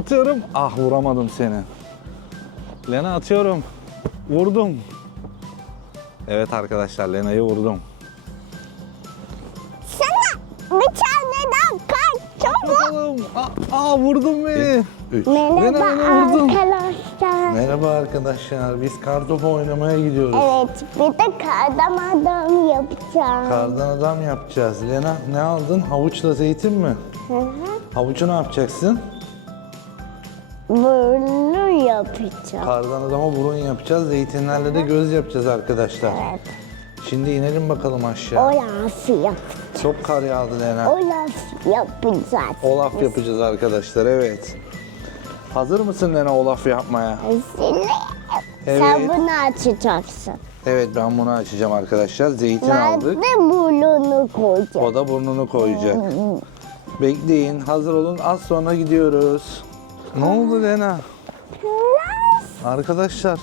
Atıyorum. Ah vuramadım seni. Lena atıyorum. Vurdum. Evet arkadaşlar Lena'yı vurdum. Sana bir taneden kaç çabuk. Bakalım. Aa, aa, vurdun beni. Üç. Merhaba Lena beni vurdun. arkadaşlar. Merhaba arkadaşlar. Biz kartopu oynamaya gidiyoruz. Evet bir de kardan adam yapacağım. Kardan adam yapacağız. Lena ne aldın? Havuçla zeytin mi? Hı hı. Havucu ne yapacaksın? Bunu yapacağım. Kardan adama burun yapacağız. Zeytinlerle de göz yapacağız arkadaşlar. Evet. Şimdi inelim bakalım aşağı. Olaf yap. Çok kar yağdı Lena. Olaf yapacağız. Olaf yapacağız arkadaşlar evet. Hazır mısın Lena Olaf yapmaya? Seni. Evet. Sen bunu açacaksın. Evet ben bunu açacağım arkadaşlar. Zeytin Ben aldık. de burnunu koyacağım. O da burnunu koyacak. Bekleyin hazır olun az sonra gidiyoruz. Ne oldu Lena? Arkadaşlar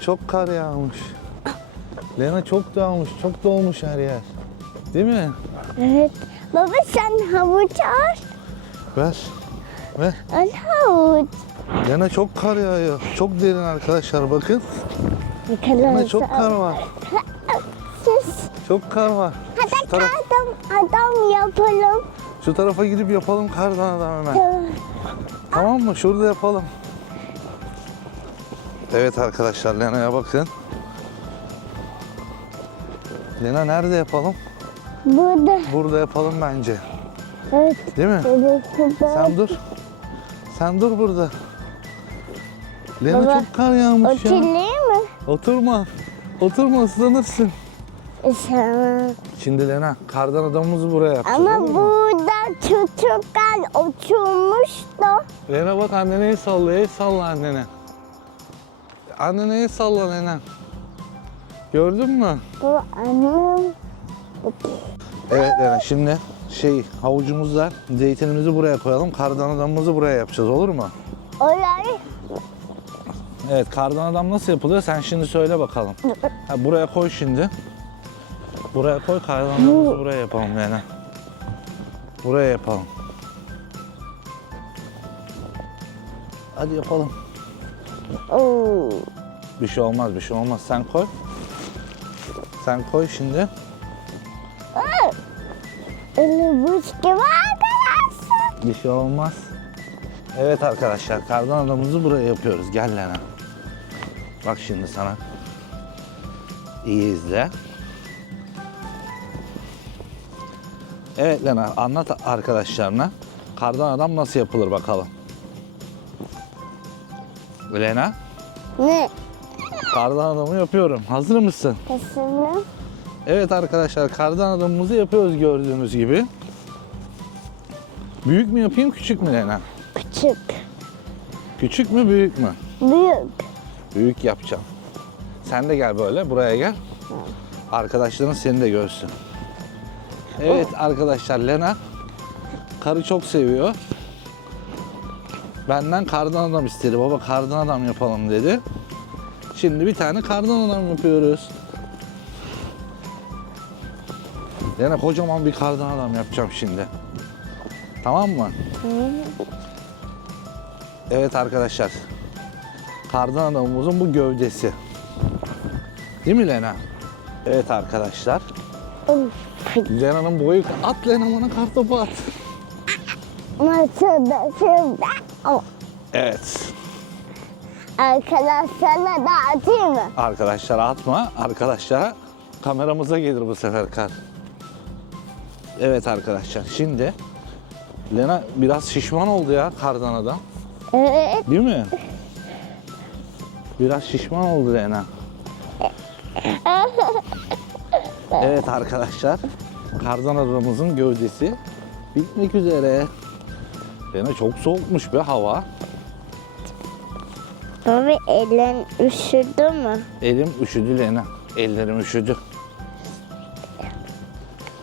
çok kar yağmış. Lena çok dağılmış, çok dolmuş her yer. Değil mi? Evet. Baba sen havuç al. Ver. Ver. Al havuç. Lena çok kar yağıyor. Çok derin arkadaşlar bakın. Lena çok kar var. Siz. Çok kar var. Hadi taraf, adam, adam yapalım. şu tarafa gidip yapalım kardan adam hemen. Tamam. Tamam mı? Şurada yapalım. Evet arkadaşlar Lena'ya bakın. Lena nerede yapalım? Burada. Burada yapalım bence. Evet. Değil mi? Evet. Sen dur. Sen dur burada. Lena Baba, çok kar yağmış ya. Oturayım mı? Oturma. Oturma ıslanırsın. Şimdi Lena kardan adamımızı buraya yapacağız. Ama olur mu? burada çocuklar oturmuş da. Lena bak annene el salla, el salla annene. Annene el salla Lena. Gördün mü? Bu annem. Evet Lena şimdi şey havucumuzla zeytinimizi buraya koyalım. Kardan adamımızı buraya yapacağız olur mu? Olay. Evet kardan adam nasıl yapılıyor sen şimdi söyle bakalım. Ha, buraya koy şimdi. Buraya koy kardan adamımızı buraya yapalım Lena. Buraya yapalım. Hadi yapalım. Oo. Bir şey olmaz bir şey olmaz sen koy. Sen koy şimdi. Öyle buz gibi arkadaşlar. Bir şey olmaz. Evet arkadaşlar kardan adamımızı buraya yapıyoruz. Gel Lena. Bak şimdi sana. İyi izle. Evet Lena anlat arkadaşlarına. Kardan adam nasıl yapılır bakalım. Lena Ne? kardan adamı yapıyorum. Hazır mısın? Kesinlikle. Evet arkadaşlar kardan adamımızı yapıyoruz gördüğünüz gibi. Büyük mü yapayım küçük mü Lena? Küçük. Küçük mü büyük mü? Büyük. Büyük yapacağım. Sen de gel böyle buraya gel. Arkadaşların seni de görsün. Evet arkadaşlar Lena karı çok seviyor. Benden kardan adam istedi. Baba kardan adam yapalım dedi. Şimdi bir tane kardan adam yapıyoruz. Lena kocaman bir kardan adam yapacağım şimdi. Tamam mı? Evet arkadaşlar. Kardan adamımızın bu gövdesi. Değil mi Lena? Evet arkadaşlar. Lena'nın boyu... At Lena bana kartopu at. Şurada. Oh. Evet. Arkadaşlarına da atayım mı? Arkadaşlara atma. Arkadaşlara kameramıza gelir bu sefer kar. Evet arkadaşlar şimdi Lena biraz şişman oldu ya kardan adam. Evet. Değil mi? Biraz şişman oldu Lena. Evet arkadaşlar. Kardan adamımızın gövdesi bitmek üzere. Lena çok soğukmuş be hava. Baba elin üşüdü mü? Elim üşüdü Lena. Ellerim üşüdü.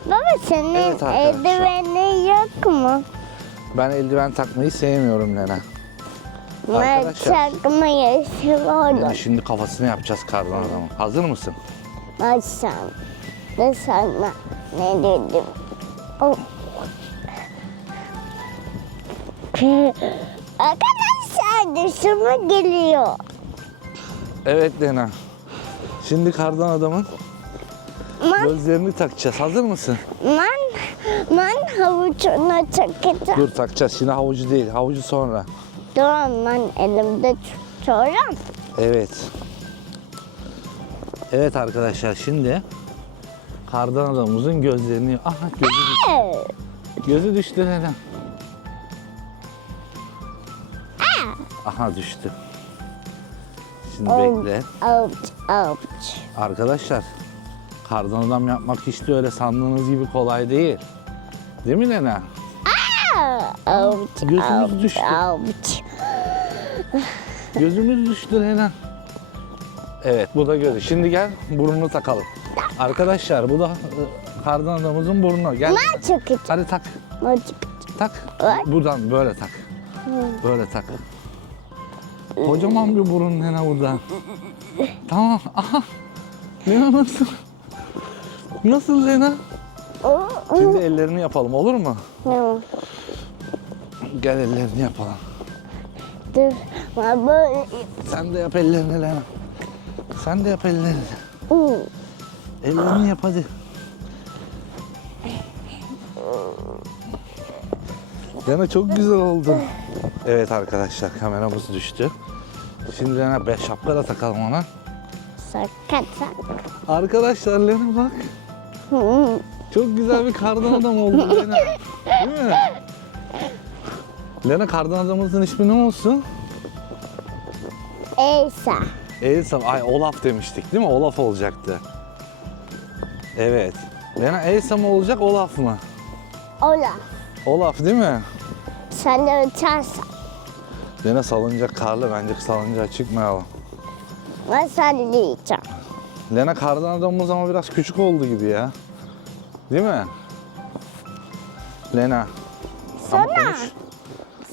Baba senin Evet arkadaşlar. eldivenin yok mu? Ben eldiven takmayı sevmiyorum Lena. Ben Arkadaşlar. çakmayı seviyorum. Lena şimdi kafasını yapacağız kardan adamın. Hazır mısın? Ben sana ne dedim? Oh. Arkadaşlar dışıma geliyor. Evet Lena. Şimdi kardan adamın Ben, gözlerini takacağız. Hazır mısın? ben, ben havucuna çakacağım. Dur takacağız. Şimdi havucu değil. Havucu sonra. Tamam ben elimde tutuyorum. Evet. Evet arkadaşlar şimdi kardan adamımızın gözlerini... Aha gözü düştü. Gözü düştü Lena. Aha düştü. Şimdi bekle. Arkadaşlar kardan adam yapmak de öyle sandığınız gibi kolay değil. Değil mi Lena? Avuç, Gözümüz düştü. Gözümüz düştü Lena. Evet bu da gözü. Şimdi gel burnunu takalım. Arkadaşlar bu da e, kardan adamımızın burnu. Gel. Ben çakacağım. Hadi tak. Ben çakacağım. Tak. Bak. Buradan böyle tak. Böyle tak. Kocaman bir burun Lena burada. Tamam. Aha. Lena nasıl? Nasıl Lena? Şimdi ellerini yapalım olur mu? Tamam. Gel ellerini yapalım. Dur. Ben böyle... Sen de yap ellerini Lena. Sen de yap ellerini. Ellerini yap hadi. Lena çok güzel oldu. Evet arkadaşlar kameramız düştü. Şimdi Lena be şapka da takalım ona. Sakatsak. Arkadaşlar Lena bak. Çok güzel bir kardan adam oldu Lena. Değil mi? Lena kardan adamımızın ismi ne olsun? Elsa. Elsa, ay Olaf demiştik değil mi? Olaf olacaktı. Evet. Lena Elsa mı olacak Olaf mı? Ola. Olaf değil mi? Sen de uçarsan. Lena salıncak karlı bence salıncağa çıkmayalım. Ben sallayacağım. Lena kardan adamımız ama biraz küçük oldu gibi ya. Değil mi? Lena. Sana. konuş.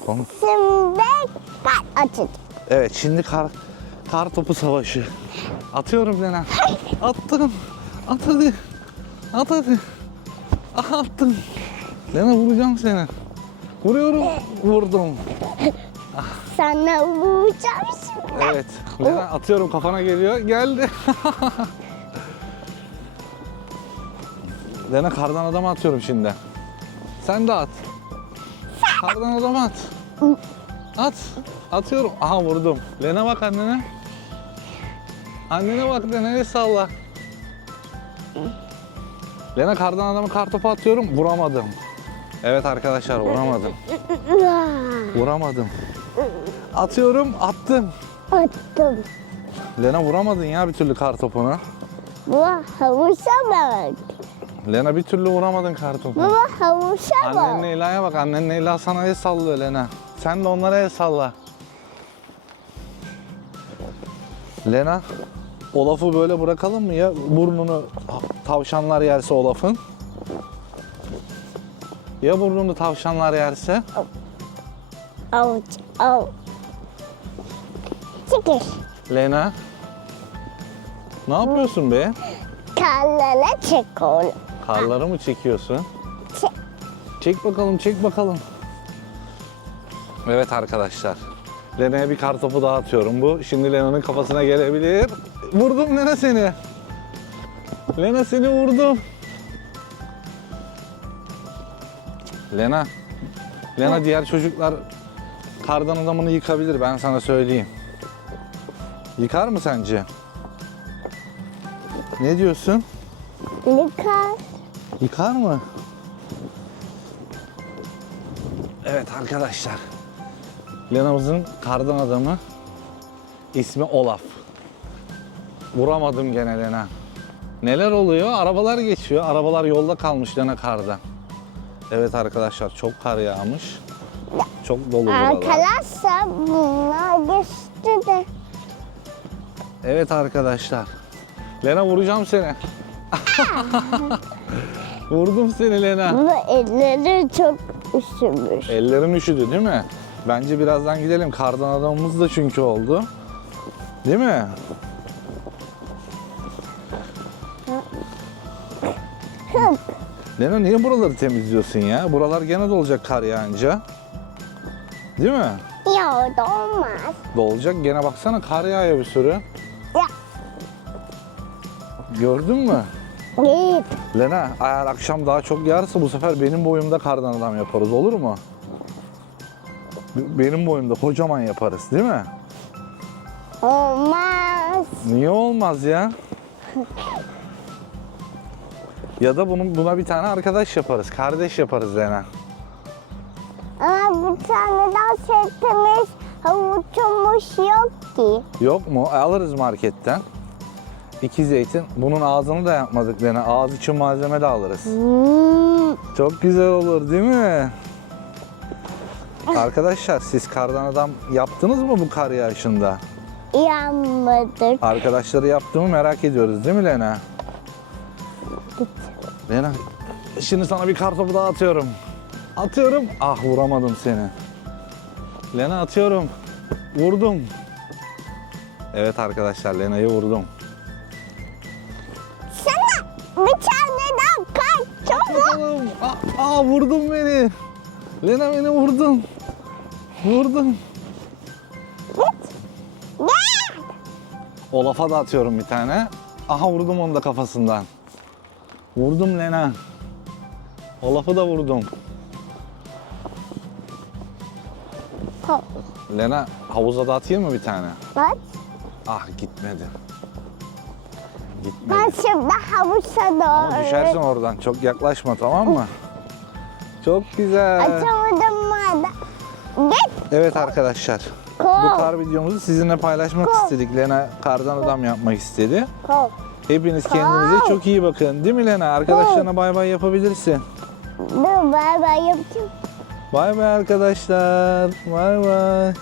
Konuş. Şimdi ben açacağım. Evet şimdi kar, kar topu savaşı. Atıyorum Lena. Attım. At hadi. At hadi. Aha attım. Lena vuracağım seni. Vuruyorum. Vurdum. Sana vuracağım şimdi. Evet. Lena atıyorum kafana geliyor. Geldi. Lena kardan adamı atıyorum şimdi. Sen de at. Kardan adamı at. At. Atıyorum. Aha vurdum. Lena bak annene. Annene bak Lena el salla. Lena kardan adamı kartopu atıyorum. Vuramadım. Evet arkadaşlar vuramadım. Vuramadım. Atıyorum attım. Attım. Lena vuramadın ya bir türlü kartopunu. Bu havuça bak. Lena bir türlü vuramadın kartopunu. Bu havuça Annen bak. Leyla'ya bak. Annen Leyla sana el sallıyor Lena. Sen de onlara el salla. Lena, Olaf'ı böyle bırakalım mı ya? Burnunu tavşanlar yerse Olaf'ın. Ya burnunu tavşanlar yerse? Avuç, avuç. Çekil. Lena. Ne yapıyorsun be? Karlara çek oğlum. Karları mı çekiyorsun? Çek. Çek bakalım, çek bakalım. Evet arkadaşlar. Lena'ya bir kar topu daha atıyorum bu. Şimdi Lena'nın kafasına gelebilir. Vurdum Lena seni. Lena seni vurdum. Lena. Lena diğer çocuklar kardan adamını yıkabilir ben sana söyleyeyim. Yıkar mı sence? Ne diyorsun? Likar. Yıkar mı? Evet arkadaşlar. Lena'mızın kardan adamı ismi Olaf. Vuramadım gene Lena. Neler oluyor? Arabalar geçiyor. Arabalar yolda kalmış Lena karda. Evet arkadaşlar çok kar yağmış. Çok dolu buralar. Arkadaşlar bunlar geçti de. Evet arkadaşlar. Lena vuracağım seni. Vurdum seni Lena. Bu elleri çok üşümüş. Ellerim üşüdü değil mi? Bence birazdan gidelim. Kardan adamımız da çünkü oldu. Değil mi? Hıp. Lena niye buraları temizliyorsun ya? Buralar gene dolacak kar yağınca. Değil mi? Yok olmaz. Dolacak. Gene baksana kar yağıyor bir sürü. Ya. Gördün mü? Git. Lena eğer akşam daha çok yağarsa bu sefer benim boyumda kardan adam yaparız olur mu? Benim boyumda kocaman yaparız değil mi? Olmaz. Niye olmaz ya? Ya da bunun buna bir tane arkadaş yaparız. Kardeş yaparız Lena. Ama bir tane daha setimiz havuçumuz yok ki. Yok mu? E, Alırız marketten. İki zeytin. Bunun ağzını da yapmadık Lena. Ağız için malzeme de alırız. Hmm. Çok güzel olur değil mi? Arkadaşlar siz kardan adam yaptınız mı bu kar yağışında? Yanmadık. Arkadaşları yaptığımı merak ediyoruz değil mi Lena? Lena şimdi sana bir kar topu daha atıyorum. Atıyorum. Ah vuramadım seni. Lena atıyorum. Vurdum. Evet arkadaşlar Lena'yı vurdum. Sana daha kaç çabuk. Aa, aa, vurdun beni. Lena beni vurdun. Vurdun. Olaf'a da atıyorum bir tane. Aha vurdum onu da kafasından. Vurdum Lena. Olaf'ı da vurdum. Hop. Lena havuza da atayım mı bir tane? Bak. Ah gitmedi. Ben Gitmedi. şimdi havuça Ama doğru. düşersin oradan. Çok yaklaşma tamam mı? Çok güzel. Açamadım madem. Git. Evet arkadaşlar. Bu Kov. kar videomuzu sizinle paylaşmak Kov. istedik. Lena kardan adam yapmak istedi. Kov. Hepiniz kendinize Kov. çok iyi bakın. Değil mi Lena? Arkadaşlarına bay bay yapabilirsin. Dur bay bay yapacağım. Bay bay arkadaşlar. Bay bay.